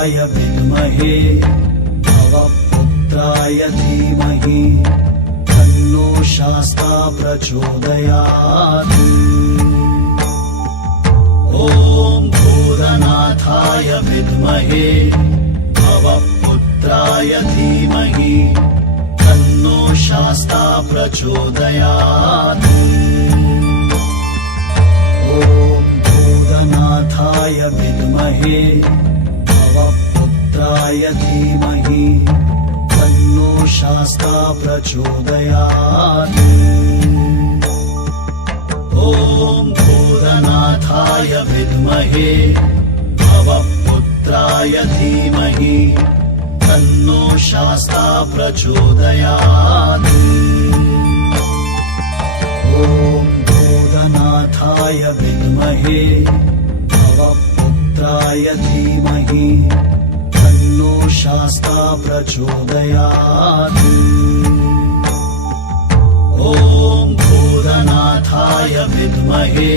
भूतनाथाय विद्महे भवपुत्राय धीमहि तन्नो शास्ता प्रचोदयात्। ॐ भूतनाथाय विद्महे भवपुत्राय धीमहि तन्नो शास्ता प्रचोदयात्। ॐ भूतनाथाय विद्महे भवपुत्राय धीमहि तन्नो शास्ता प्रचोदयात्। ॐ भूतनाथाय विद्महे भवपुत्राय धीमहि तन्नो शास्ता प्रचोदयात्। ॐ भूतनाथाय विद्महे भवपुत्राय धीमहि तन्नो शास्ता प्रचोदयात्। ॐ भूतनाथाय विद्महे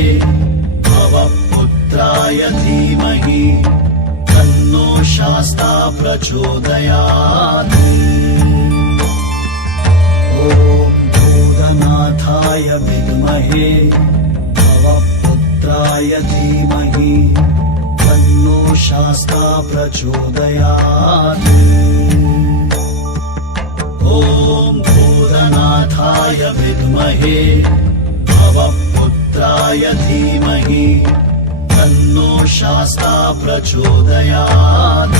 भवपुत्राय धीमहि तन्नो शास्ता प्रचोदयात्। ॐ भूतनाथाय विद्महे भवपुत्राय धीमहि तन्नो शास्ता प्रचोदयात्। ॐ भूतनाथाय विद्महे भवपुत्राय धीमहि तन्नो शास्ता प्रचोदयात्।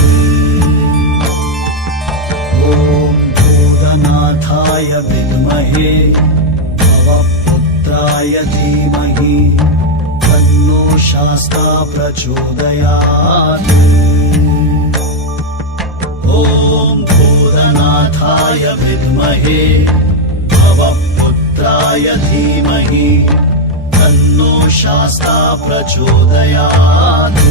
ॐ भूतनाथाय विद्महे भवपुत्राय धीमहि तन्नो शास्ता प्रचोदयात्। ॐ भूतनाथाय विद्महे भवपुत्राय धीमहि तन्नो शास्ता प्रचोदयात्।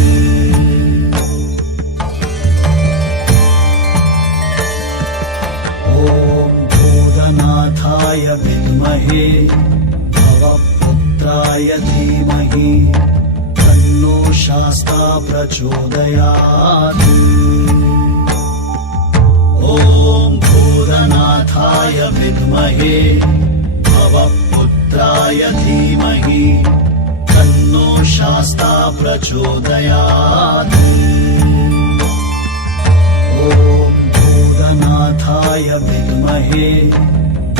ॐ भूतनाथाय विद्महे भवपुत्राय धीमहि तन्नो शास्ता प्रचोदयात्। ॐ भूतनाथाय विद्महे भवपुत्राय धीमहि तन्नो शास्ता प्रचोदयात्। ॐ भूतनाथाय विद्महे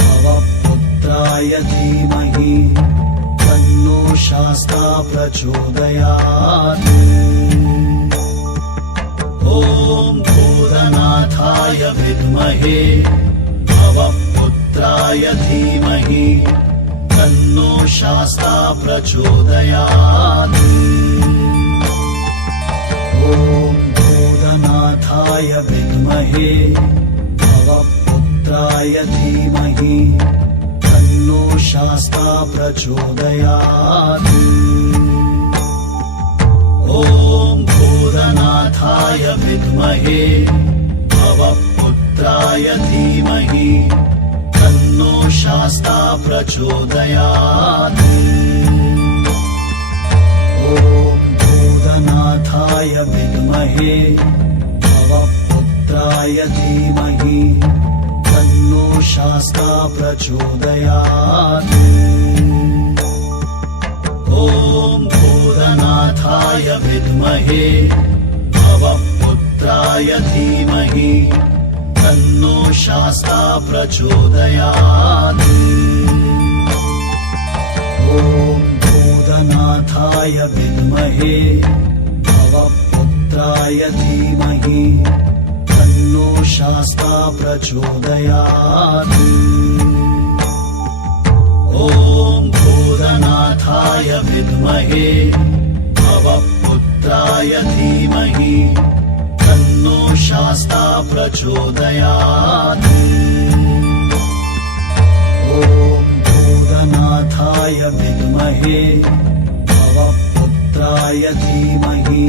भवपुत्राय धीमहि तन्नो शास्ता प्रचोदयात्। ॐ भूतनाथाय विद्महे भवपुत्राय धीमहि तन्नो शास्ता प्रचोदयात्। ॐ भूतनाथाय विद्महे भवपुत्राय धीमहि तन्नो शास्ता प्रचोदयात्। ॐ भूतनाथाय विद्महे भवपुत्राय धीमहि तन्नो शास्ता प्रचोदयात्। ॐ भूतनाथाय विद्महे भवपुत्राय धीमहि तन्नो शास्ता प्रचोदयात्। ॐ भूतनाथाय विद्महे भवपुत्राय धीमहि तन्नो शास्ता प्रचोदयात्। ॐ भूतनाथाय विद्महे भवपुत्राय धीमहि तन्नो शास्ता प्रचोदयात्। ॐ भूतनाथाय विद्महे भवपुत्राय धीमहि तन्नो शास्ता प्रचोदयात्। ॐ भूतनाथाय विद्महे भवपुत्राय धीमहि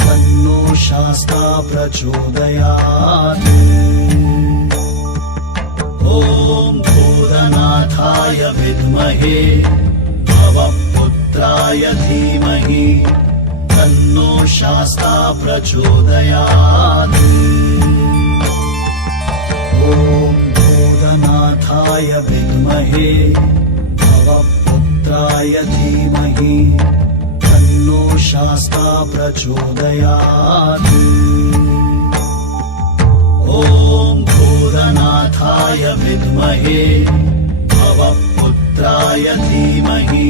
तन्नो शास्ता प्रचोदयात्। ॐ भूतनाथाय विद्महे भवपुत्राय धीमहि तन्नो शास्ता प्रचोदयात्। ॐ भूतनाथाय विद्महे भवपुत्राय धीमहि तन्नो शास्ता प्रचोदयात्। ॐ भूतनाथाय विद्महे भवपुत्राय धीमहि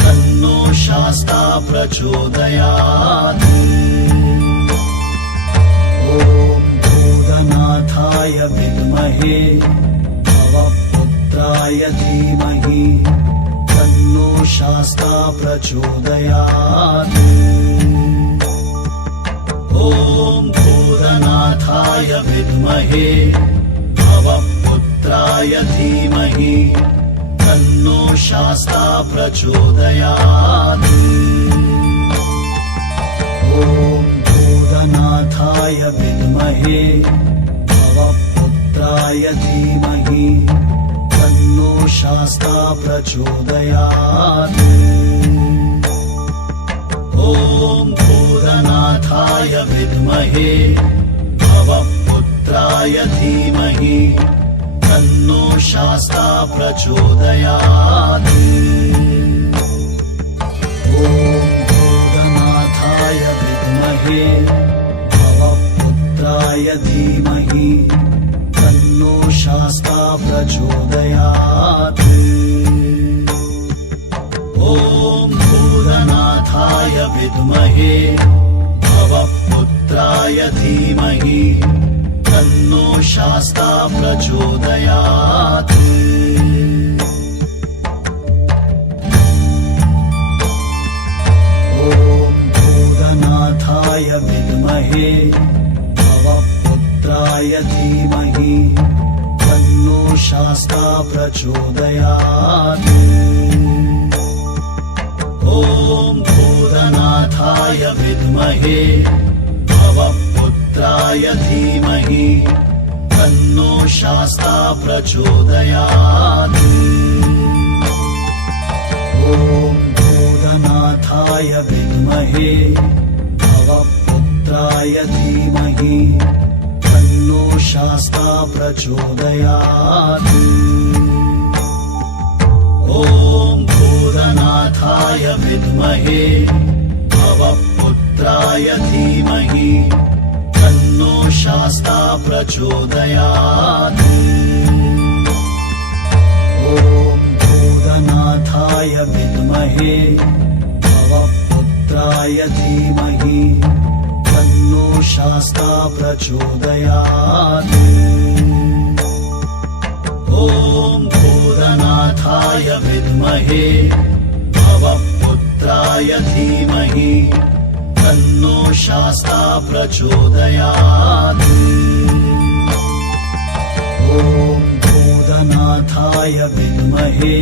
तन्नो शास्ता प्रचोदयात्। ॐ भूतनाथाय विद्महे भवपुत्राय धीमहि तन्नो शास्ता प्रचोदयात्। ॐ भूतनाथाय विद्महे भवपुत्राय धीमहि तन्नो शास्ता प्रचोदयात्। ॐ भूतनाथाय विद्महे भवपुत्राय धीमहि तन्नो शास्ता प्रचोदयात्। ॐ भूतनाथाय विद्महे भवपुत्राय धीमहि तन्नो शास्ता प्रचोदयात्। ॐ भूतनाथाय विद्महे भवपुत्राय धीमहि तन्नो शास्ता प्रचोदयात्। ॐ भूतनाथाय विद्महे भवपुत्राय धीमहि तन्नो शास्ता प्रचोदयात्। ॐ भूतनाथाय विद्महे भवपुत्राय धीमहि तन्नो शास्ता प्रचोदयात्। ॐ भूतनाथाय विद्महे भवपुत्राय धीमहि तन्नो शास्ता प्रचोदयात्। ॐ भूतनाथाय विद्महे भवपुत्राय धीमहि तन्नो शास्ता प्रचोदयात्। ॐ भूतनाथाय विद्महे भवपुत्राय धीमहि तन्नो शास्ता प्रचोदयात्। ॐ भूतनाथाय विद्महे भवपुत्राय धीमहि तन्नो शास्ता प्रचोदयात्। ॐ भूतनाथाय विद्महे भवपुत्राय धीमहि तन्नो शास्ता प्रचोदयात्। ॐ भूतनाथाय विद्महे